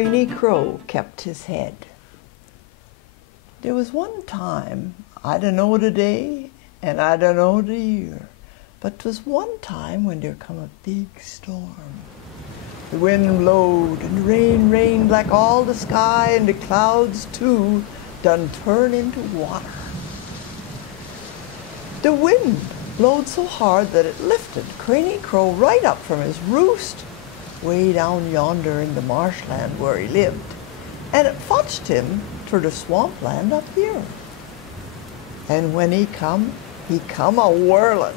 Craney Crow kept his head. There was one time, I don't know the day and I don't know the year, but 'twas one time when there come a big storm. The wind blowed and the rain rained like all the sky, and the clouds too done turn into water. The wind blowed so hard that it lifted Craney Crow right up from his roost way down yonder in the marshland where he lived, and it fetched him through the swampland up here. And when he come a-whirling.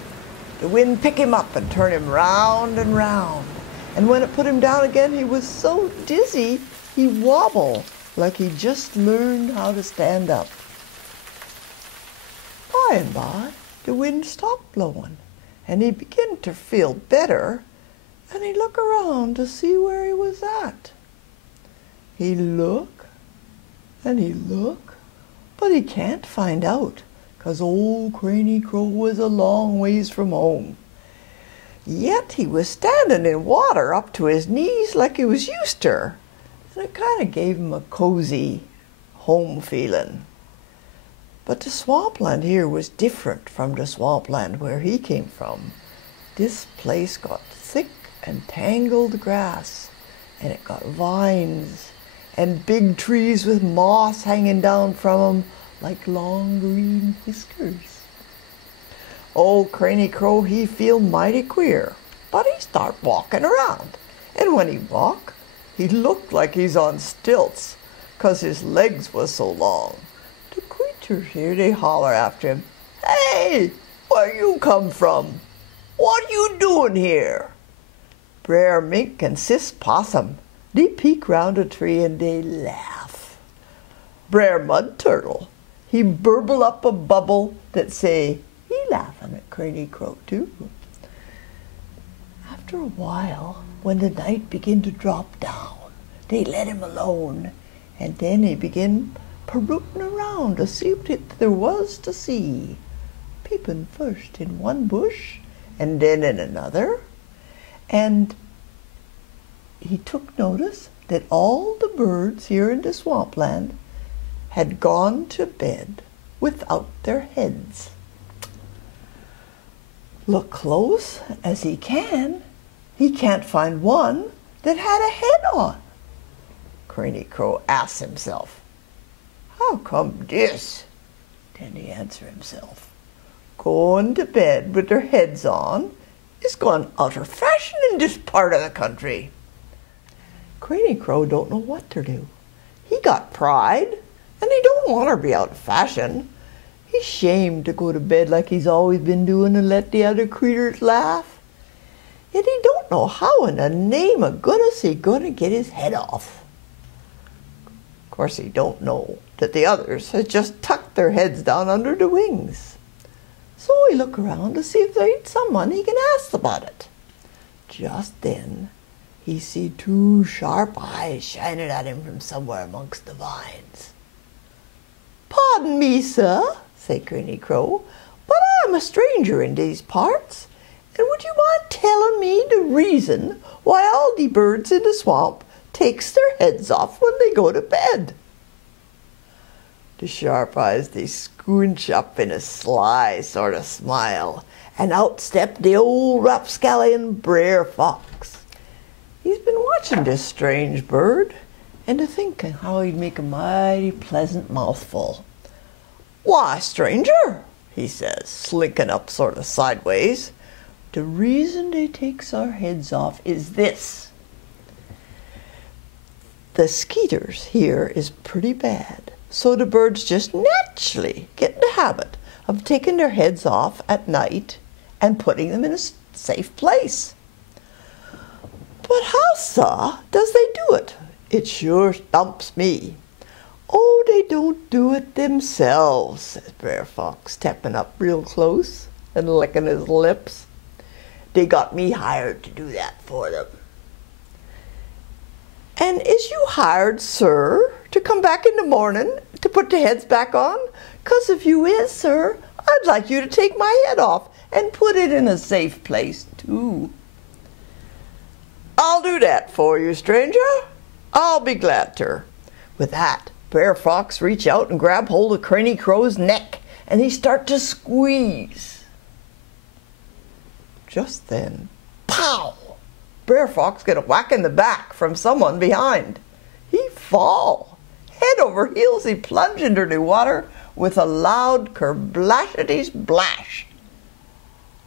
The wind pick him up and turn him round and round, and when it put him down again, he was so dizzy he wobbled like he just learned how to stand up. By and by, the wind stopped blowing, and he began to feel better, and he looked around to see where he was at. He look and he look, but he can't find out, 'cause old Craney Crow was a long ways from home. Yet he was standing in water up to his knees like he was used to, and it kind of gave him a cozy home feeling. But the swampland here was different from the swampland where he came from. This place got thick and tangled grass, and it got vines and big trees with moss hanging down from them like long green whiskers. Old Craney Crow, he feel mighty queer, but he start walking around, and when he walk, he looked like he's on stilts, 'cause his legs was so long. The creatures here, they holler after him, "Hey, where you come from? What you doing here?" Brer Mink and Sis Possum, they peek round a tree and they laugh. Brer Mud Turtle, he burble up a bubble that say he laughing at Craney Crow too. After a while, when the night begin to drop down, they let him alone, and then he begin perooting around to see what there was to see, peeping first in one bush and then in another, and he took notice that all the birds here in the swampland had gone to bed without their heads. Look close as he can't find one that had a head on. Craney Crow asked himself, "How come this?" Then he answered himself, "Going to bed with their heads on is gone out of fashion in this part of the country." Craney Crow don't know what to do. He got pride, and he don't want to be out of fashion. He's shamed to go to bed like he's always been doing and let the other creatures laugh. Yet he don't know how in the name of goodness he gonna get his head off. Of course, he don't know that the others has just tucked their heads down under the wings. So he look around to see if there ain't someone he can ask about it. Just then, he see two sharp eyes shining at him from somewhere amongst the vines. "Pardon me, sir," said Craney Crow, "but I'm a stranger in these parts, and would you mind telling me the reason why all the birds in the swamp takes their heads off when they go to bed?" The sharp eyes, they squinch up in a sly sort of smile, and out stepped the old rapscallion Brer Fox. He's been watching this strange bird, and to thinking how he'd make a mighty pleasant mouthful. "Why, stranger," he says, slinking up sort of sideways, "the reason they takes our heads off is this. The skeeters here is pretty bad, so the birds just naturally get in the habit of taking their heads off at night and putting them in a safe place. But how, sir, does they do it? It sure stumps me." "Oh, they don't do it themselves," says Brer Fox, stepping up real close and licking his lips. "They got me hired to do that for them." "And is you hired, sir, to come back in the morning to put the heads back on? 'Cause if you is, sir, I'd like you to take my head off and put it in a safe place, too." "I'll do that for you, stranger," I'll be glad ter." With that, Brer Fox reach out and grab hold of Craney Crow's neck, and he start to squeeze. Just then, pow! Brer Fox get a whack in the back from someone behind. He fall. Head over heels he plunge into the water with a loud kerblashity splash.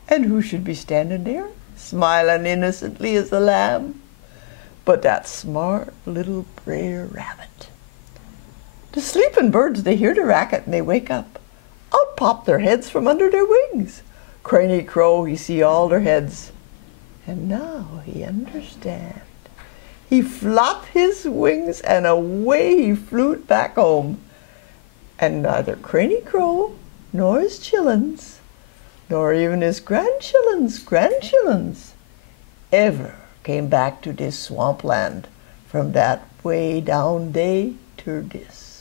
And who should be standing there, smiling innocently as a lamb, but that smart little Brer Rabbit. The sleeping birds, they hear the racket and they wake up. Out pop their heads from under their wings. Craney Crow, he see all their heads, and now he understand. He flop his wings and away he flew back home. And neither Craney Crow nor his chillins, nor even his grandchillins, ever came back to this swampland from that way down day to this.